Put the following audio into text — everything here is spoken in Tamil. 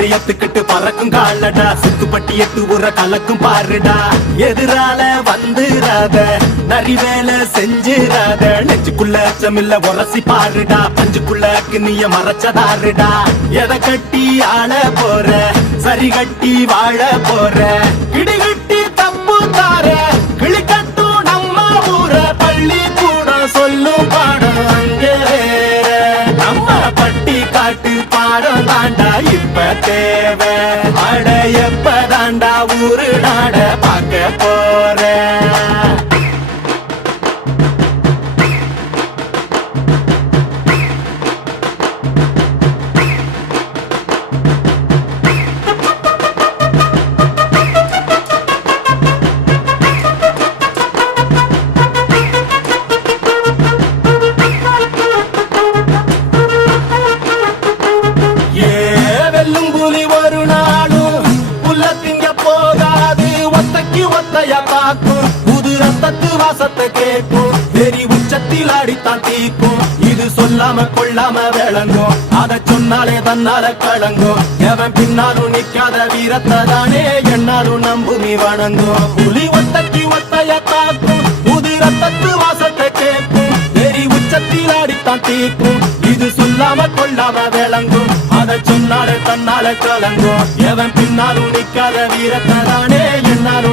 எத்துக்கிட்டு பறக்கும் காலடா சுத்துப்பட்டி எட்டு உர கலக்கும் பாருடா. எதிரால வந்துராத நரி வேலை செஞ்சிராத நெஞ்சுக்குள்ள அச்சமில்ல உரசி பாருடா. பஞ்சுக்குள்ள கிண்ணிய மறைச்சதாருடா. எதை கட்டி ஆள போற? சரி கட்டி வாழ போற? இடிகட்டி காட்டு தாண்டா இப்ப தேவை. அட எப்ப தாண்டா ஊரு நாட பார்க்க போறேன் ஒத்தைக்கு ஒத்தையா தாக்கும் புது ரத்தத்து வாசத்தை கேட்கும் வெறி உச்சத்தில் அடித்தான் தீக்கும் இது சொல்லாம கொள்ளாம விளங்கும் அதை சொன்னாலே தன்னால கலங்கும் எவன் பின்னாலும் நிக்காத வீரத்தை தானே என்னாலும் நம்புமி வணங்கும் புலி ஒத்தக்கு ஒத்தையா தாக்கும் புது ரத்தத்து வாசத்தை கேட்கும் வெறி உச்சத்தில் அடித்தான் தீக்கும் இது சொல்லாம கொள்ளாம விளங்கும் அதை சொன்னாலே தன்னால கலங்கும் எவன் பின்னாலும் நிக்காத வீரத்தை தானே என்னாலும்